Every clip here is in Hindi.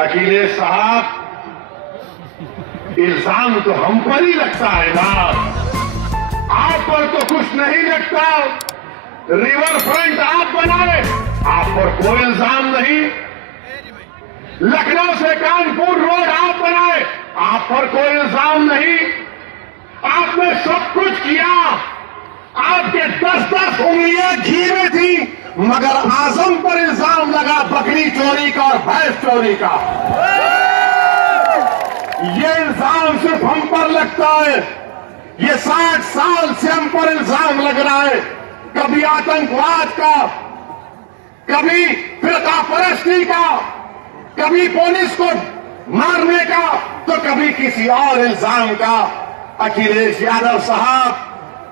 अखिलेश साहब, इल्जाम तो हम पर ही लगता है ना, आप पर तो कुछ नहीं लगता। रिवर फ्रंट आप बनाए, आप पर कोई इल्जाम नहीं। लखनऊ से कानपुर रोड आप बनाए, आप पर कोई इल्जाम नहीं। आपने सब कुछ किया, आपके 10-10 उंगलियां घी में थी, मगर आजम पर इल्जाम लगा बकरी चोरी का और भैंस चोरी का। ये इल्जाम सिर्फ हम पर लगता है। ये 60 साल से हम पर इल्जाम लग रहा है, कभी आतंकवाद का, कभी फिरका परस्ती का, कभी पुलिस को मारने का, तो कभी किसी और इल्जाम का। अखिलेश यादव साहब,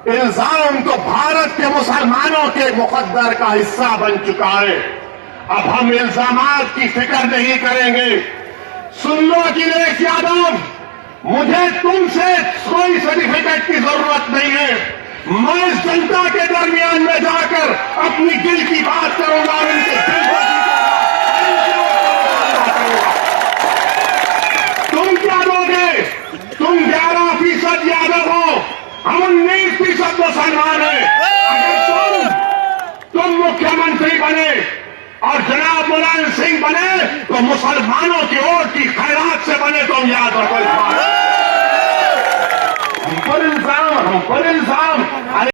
इल्जाम तो भारत के मुसलमानों के मुकद्दर का हिस्सा बन चुका है। अब हम इल्जामात की फिक्र नहीं करेंगे। सुन लो अखिलेश यादव, मुझे तुमसे कोई सर्टिफिकेट की जरूरत नहीं है। मैं इस जनता के दरमियान में जाकर अपनी दिल की बात करूंगा और उनके दिल को जीतूंगा। तुम क्या दोगे? तुम 11% यादव हो, हम 19% मुसलमान हैं। अगर तुम मुख्यमंत्री बने और जनाब मुलायम सिंह बने तो मुसलमानों की वोट की खैरात से बने, तुम याद रखो इस बात। हम पर इल्जाम